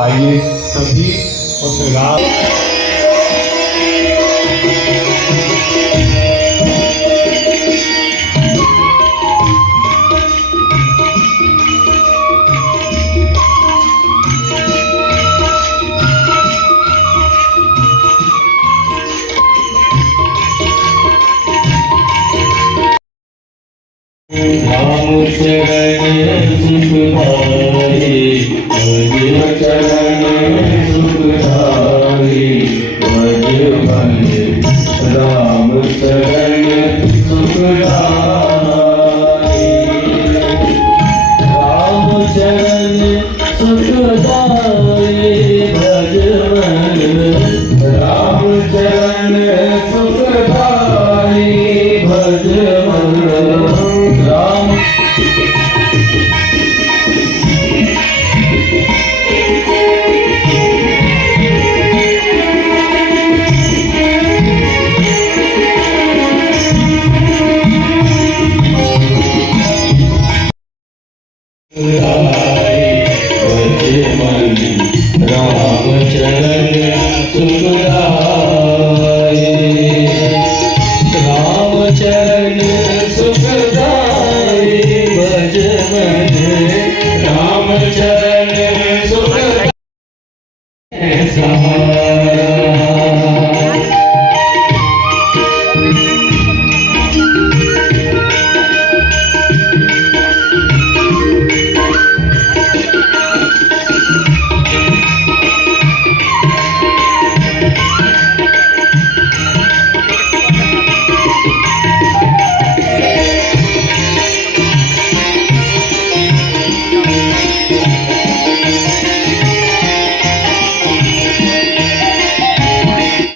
आइए सभी उस राम चरण सुखदाई भज चरण सुखदाई भज भज राम चरण सुखदाई राम चरण सुखदाई भज भज राम चरण सुखदाई भज भज राम राम चरण सुखदाई राम चरण सुखदाई भज भज राम चरण सुखदाई